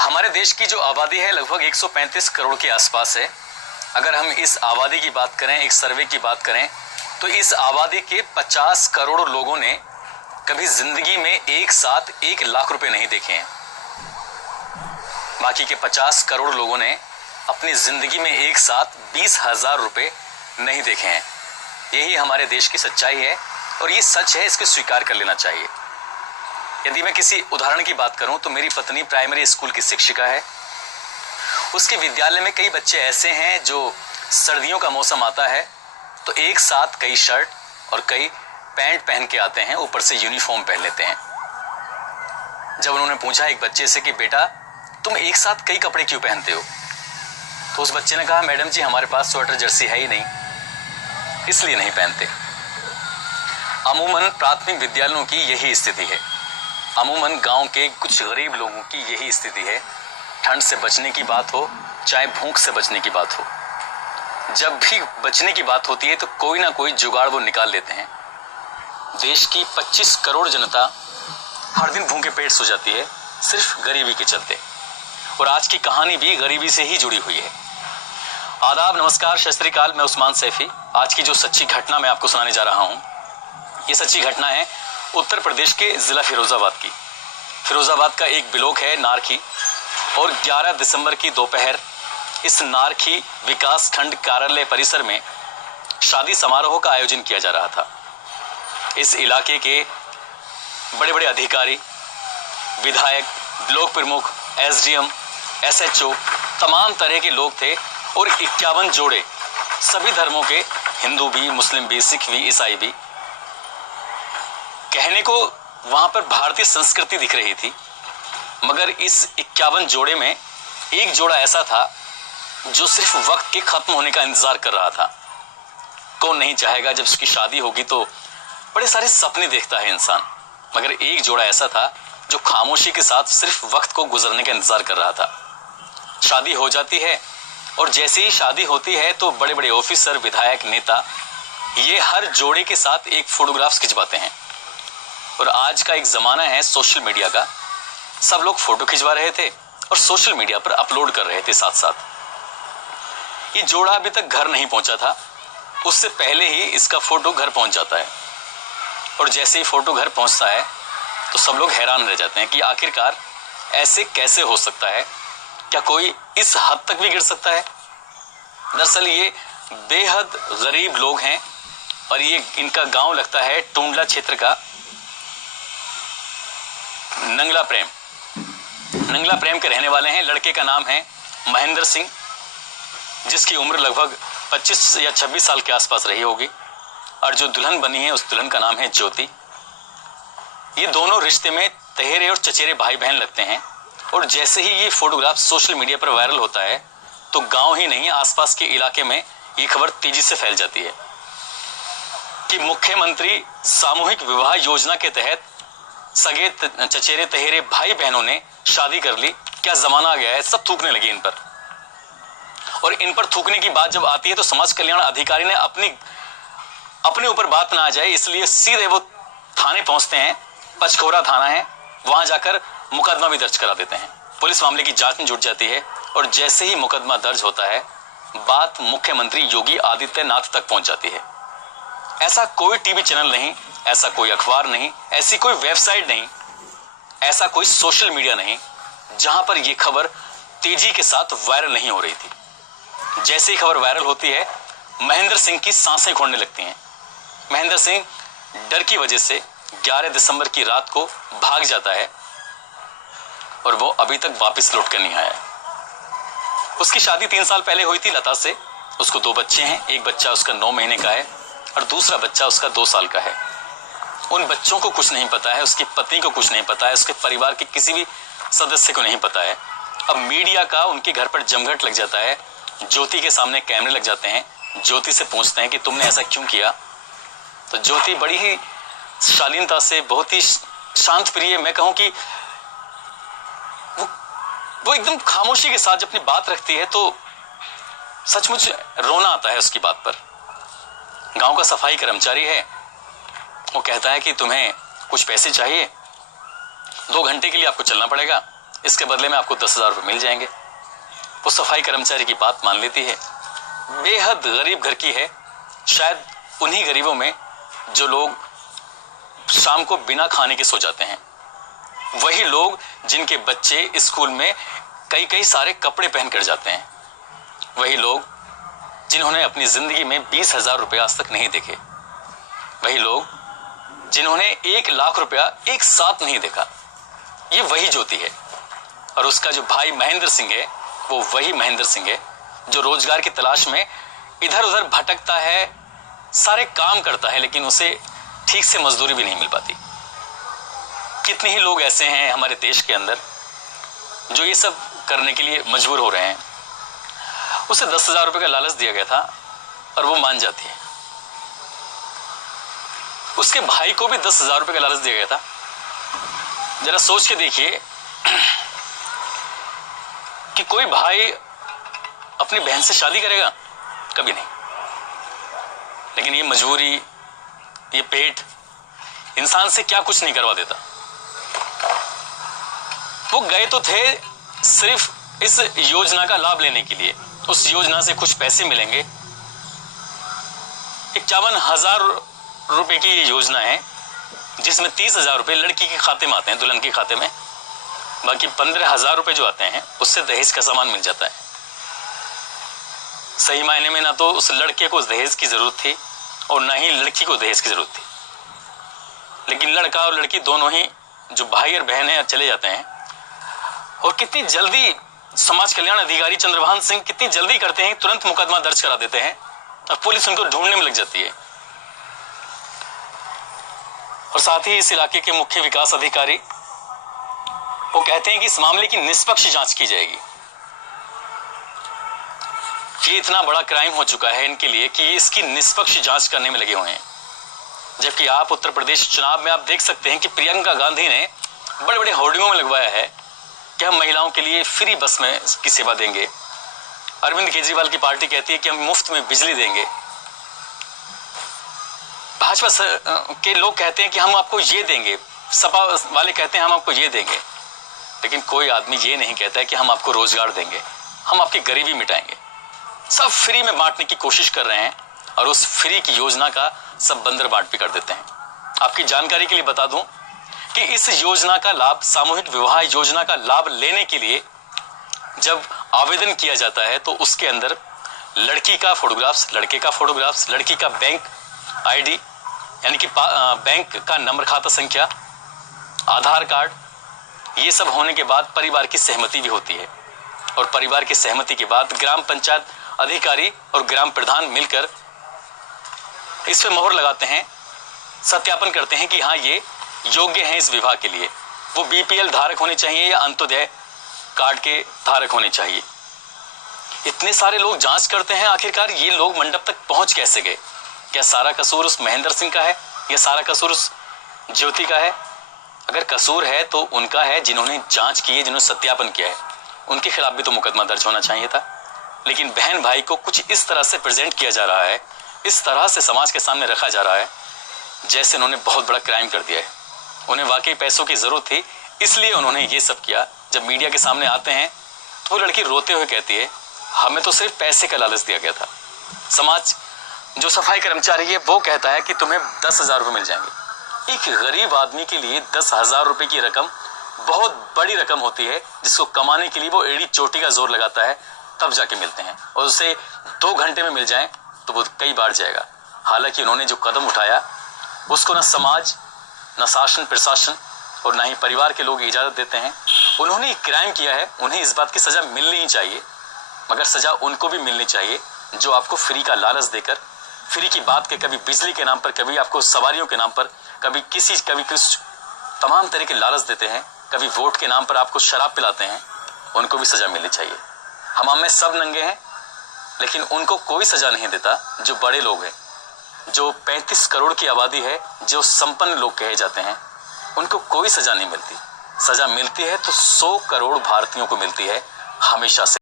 हमारे देश की जो आबादी है लगभग 135 करोड़ के आसपास है। अगर हम इस आबादी की बात करें, एक सर्वे की बात करें, तो इस आबादी के 50 करोड़ लोगों ने कभी जिंदगी में एक साथ 1 लाख रुपए नहीं देखे हैं। बाकी के 50 करोड़ लोगों ने अपनी जिंदगी में एक साथ 20,000 रुपए नहीं देखे हैं। यही हमारे देश की सच्चाई है और ये सच है, इसको स्वीकार कर लेना चाहिए। यदि मैं किसी उदाहरण की बात करूं तो मेरी पत्नी प्राइमरी स्कूल की शिक्षिका है। उसके विद्यालय में कई बच्चे ऐसे हैं जो सर्दियों का मौसम आता है तो एक साथ कई शर्ट और कई पैंट पहन के आते हैं, ऊपर से यूनिफॉर्म पहन लेते हैं। जब उन्होंने पूछा एक बच्चे से कि बेटा तुम एक साथ कई कपड़े क्यों पहनते हो, तो उस बच्चे ने कहा मैडम जी हमारे पास स्वेटर जर्सी है ही नहीं, इसलिए नहीं पहनते। अमूमन प्राथमिक विद्यालयों की यही स्थिति है। अमूमन गांव के कुछ गरीब लोगों की यही स्थिति है। ठंड से बचने की बात हो चाहे भूख से बचने की बात हो, जब भी बचने की बात होती है तो कोई ना कोई जुगाड़ वो निकाल लेते हैं। देश की 25 करोड़ जनता हर दिन भूखे पेट सो जाती है सिर्फ गरीबी के चलते, और आज की कहानी भी गरीबी से ही जुड़ी हुई है। आदाब, नमस्कार, सत श्री अकाल। मैं उस्मान सैफी। आज की जो सच्ची घटना मैं आपको सुनाने जा रहा हूं, ये सच्ची घटना है उत्तर प्रदेश के जिला फिरोजाबाद की। फिरोजाबाद का एक ब्लॉक है नारखी, और 11 दिसंबर की दोपहर इस नारखी विकास खंड कार्यालय परिसर में शादी समारोह का आयोजन किया जा रहा था। इस इलाके के बड़े बड़े अधिकारी, विधायक, ब्लॉक प्रमुख, एसडीएम, एसएचओ, तमाम तरह के लोग थे और 51 जोड़े, सभी धर्मों के, हिंदू भी, मुस्लिम भी, सिख भी, ईसाई भी। कहने को वहां पर भारतीय संस्कृति दिख रही थी, मगर इस 51 जोड़े में एक जोड़ा ऐसा था जो सिर्फ वक्त के खत्म होने का इंतजार कर रहा था। कौन नहीं चाहेगा जब उसकी शादी होगी तो बड़े सारे सपने देखता है इंसान, मगर एक जोड़ा ऐसा था जो खामोशी के साथ सिर्फ वक्त को गुजरने का इंतजार कर रहा था। शादी हो जाती है और जैसे ही शादी होती है तो बड़े बड़े ऑफिसर, विधायक, नेता ये हर जोड़े के साथ एक फोटोग्राफ्स खिंचवाते हैं। और आज का एक जमाना है सोशल मीडिया का, सब लोग फोटो खिंचवा रहे थे और सोशल मीडिया पर अपलोड कर रहे थे साथ साथ। ये जोड़ा अभी तक घर नहीं पहुंचा था, उससे पहले ही इसका फोटो घर पहुंच जाता है। और जैसे ही फोटो घर पहुंचता है तो सब लोग हैरान रह जाते हैं कि आखिरकार ऐसे कैसे हो सकता है, क्या कोई इस हद तक भी गिर सकता है। दरअसल ये बेहद गरीब लोग हैं और ये इनका गांव लगता है टूंडला क्षेत्र का नंगला प्रेम के रहने वाले हैं। लड़के का नाम है महेंद्र सिंह, जिसकी उम्र लगभग 25 या 26 साल के आसपास रही होगी, और जो दुल्हन बनी है उस दुल्हन का नाम है ज्योति। ये दोनों रिश्ते में तहेरे और चचेरे भाई बहन लगते हैं। और जैसे ही ये फोटोग्राफ सोशल मीडिया पर वायरल होता है तो गांव ही नहीं आसपास के इलाके में ये खबर तेजी से फैल जाती है कि मुख्यमंत्री सामूहिक विवाह योजना के तहत सगे चचेरे तहेरे भाई बहनों ने शादी कर ली। क्या जमाना आ गया है, सब थूकने लगे इन पर। और इन पर थूकने की बात जब आती है तो समाज कल्याण अधिकारी ने अपने ऊपर बात ना आ जाए इसलिए सीधे वो थाने पहुंचते हैं, पचखोरा थाना है, वहां जाकर मुकदमा भी दर्ज करा देते हैं। पुलिस मामले की जांच में जुट जाती है और जैसे ही मुकदमा दर्ज होता है बात मुख्यमंत्री योगी आदित्यनाथ तक पहुंच जाती है। ऐसा कोई टीवी चैनल नहीं, ऐसा कोई अखबार नहीं, ऐसी कोई वेबसाइट नहीं, ऐसा कोई सोशल मीडिया नहीं जहां पर यह खबर तेजी के साथ वायरल नहीं हो रही थी। जैसे ही खबर वायरल होती है महेंद्र सिंह की सांसें घोटने लगती हैं। महेंद्र सिंह डर की वजह से 11 दिसंबर की रात को भाग जाता है और वो अभी तक वापस लौट कर नहीं आया। उसकी शादी 3 साल पहले हुई थी लता से। उसको 2 बच्चे हैं, एक बच्चा उसका 9 महीने का है और दूसरा बच्चा उसका 2 साल का है। उन बच्चों को कुछ नहीं पता है, उसकी पत्नी को कुछ नहीं पता है, उसके परिवार के किसी भी सदस्य को नहीं पता है। अब मीडिया का उनके घर पर जमघट लग जाता है। ज्योति के सामने कैमरे लग जाते हैं। ज्योति से पूछते हैं कि तुमने ऐसा क्यों किया, तो ज्योति बड़ी ही शालीनता से, बहुत ही शांत प्रिय, मैं कहूं कि वो एकदम खामोशी के साथ जब अपनी बात रखती है तो सचमुच रोना आता है उसकी बात पर। गांव का सफाई कर्मचारी है, वो कहता है कि तुम्हें कुछ पैसे चाहिए, 2 घंटे के लिए आपको चलना पड़ेगा, इसके बदले में आपको 10,000 रुपये मिल जाएंगे। वो सफाई कर्मचारी की बात मान लेती है। बेहद गरीब घर की है, शायद उन्हीं गरीबों में जो लोग शाम को बिना खाने के सो जाते हैं, वही लोग जिनके बच्चे स्कूल में कई कई सारे कपड़े पहन कर जाते हैं, वही लोग जिन्होंने अपनी जिंदगी में 20,000 रुपये आज तक नहीं देखे, वही लोग जिन्होंने 1,00,000 रुपया एक साथ नहीं देखा, ये वही ज्योति है। और उसका जो भाई महेंद्र सिंह है, वो वही महेंद्र सिंह है जो रोजगार की तलाश में इधर उधर भटकता है, सारे काम करता है, लेकिन उसे ठीक से मजदूरी भी नहीं मिल पाती। कितने ही लोग ऐसे हैं हमारे देश के अंदर जो ये सब करने के लिए मजबूर हो रहे हैं। उसे 10,000 रुपये का लालच दिया गया था और वो मान जाती है। उसके भाई को भी 10,000 रुपये का लालच दिया गया था। जरा सोच के देखिए कि कोई भाई अपनी बहन से शादी करेगा? कभी नहीं। लेकिन ये मजबूरी, ये पेट इंसान से क्या कुछ नहीं करवा देता। वो गए तो थे सिर्फ इस योजना का लाभ लेने के लिए। उस योजना से कुछ पैसे मिलेंगे। 51,000 रुपए की ये योजना है जिसमें 30,000 रुपए लड़की के खाते में आते हैं, दुल्हन के खाते में। बाकी 15,000 रुपए जो आते हैं उससे दहेज का सामान मिल जाता है। सही मायने में ना तो उस लड़के को दहेज की जरूरत थी और ना ही लड़की को दहेज की जरूरत थी, लेकिन लड़का और लड़की दोनों ही जो भाई और बहन है चले जाते हैं। और कितनी जल्दी समाज कल्याण अधिकारी चंद्रभान सिंह कितनी जल्दी करते हैं, तुरंत मुकदमा दर्ज करा देते हैं और पुलिस उनको ढूंढने में लग जाती है। और साथ ही इस इलाके के मुख्य विकास अधिकारी वो कहते हैं कि इस मामले की निष्पक्ष जांच की जाएगी। ये इतना बड़ा क्राइम हो चुका है इनके लिए कि ये इसकी निष्पक्ष जांच करने में लगे हुए हैं। जबकि आप उत्तर प्रदेश चुनाव में आप देख सकते हैं कि प्रियंका गांधी ने बड़े बड़े होर्डिंगों में लगवाया है कि हम महिलाओं के लिए फ्री बस में की सेवा देंगे। अरविंद केजरीवाल की पार्टी कहती है कि हम मुफ्त में बिजली देंगे। भाजपा के लोग कहते हैं कि हम आपको ये देंगे, सपा वाले कहते हैं हम आपको ये देंगे, लेकिन कोई आदमी ये नहीं कहता है कि हम आपको रोजगार देंगे, हम आपकी गरीबी मिटाएंगे। सब फ्री में बांटने की कोशिश कर रहे हैं और उस फ्री की योजना का सब बंदर बांट भी कर देते हैं। आपकी जानकारी के लिए बता दूं कि इस योजना का लाभ, सामूहिक विवाह योजना का लाभ लेने के लिए जब आवेदन किया जाता है तो उसके अंदर लड़की का फोटोग्राफ्स, लड़के का फोटोग्राफ्स, लड़की का बैंक आईडी यानी कि बैंक का नंबर, खाता संख्या, आधार कार्ड, ये सब होने के बाद परिवार की सहमति भी होती है। और परिवार की सहमति के बाद ग्राम पंचायत अधिकारी और ग्राम प्रधान मिलकर इस पे मोहर लगाते हैं, सत्यापन करते हैं कि हाँ ये योग्य हैं इस विवाह के लिए। वो बीपीएल धारक होने चाहिए या अंत्योदय कार्ड के धारक होने चाहिए। इतने सारे लोग जांच करते हैं, आखिरकार ये लोग मंडप तक पहुंच कैसे गए? क्या सारा कसूर उस महेंद्र सिंह का है या सारा कसूर उस ज्योति का है? अगर कसूर है तो उनका है, जिन्होंने जांच की है, जिन्होंने सत्यापन किया है, उनके खिलाफ भी तो मुकदमा दर्ज होना चाहिए था। लेकिन बहन भाई को कुछ इस तरह से प्रेजेंट किया जा रहा है, इस तरह से समाज के सामने रखा जा रहा है जैसे उन्होंने बहुत बड़ा क्राइम कर दिया है। उन्हें वाकई पैसों की जरूरत थी, इसलिए उन्होंने ये सब किया। जब मीडिया के सामने आते हैं तो वो लड़की रोते हुए कहती है हमें तो सिर्फ पैसे का लालच दिया गया था। समाज जो सफाई कर्मचारी है वो कहता है कि तुम्हें 10,000 रुपये मिल जाएंगे। एक गरीब आदमी के लिए 10,000 रुपये की रकम बहुत बड़ी रकम होती है, जिसको कमाने के लिए वो एड़ी चोटी का जोर लगाता है, तब जाके मिलते हैं। और उसे 2 घंटे में मिल जाए तो वो कई बार जाएगा। हालांकि उन्होंने जो कदम उठाया उसको ना समाज, ना शासन प्रशासन और ना ही परिवार के लोग इजाजत देते हैं। उन्होंने एक क्राइम किया है, उन्हें इस बात की सजा मिलनी ही चाहिए, मगर सजा उनको भी मिलनी चाहिए जो आपको फ्री का लालच देकर, फ्री की बात के, कभी बिजली के नाम पर, कभी आपको सवारियों के नाम पर, कभी कुछ तमाम तरह के लालच देते हैं, कभी वोट के नाम पर आपको शराब पिलाते हैं, उनको भी सजा मिलनी चाहिए। हम में सब नंगे हैं, लेकिन उनको कोई सजा नहीं देता जो बड़े लोग हैं, जो 35 करोड़ की आबादी है, जो संपन्न लोग कहे जाते हैं, उनको कोई सजा नहीं मिलती। सजा मिलती है तो 100 करोड़ भारतीयों को मिलती है, हमेशा से।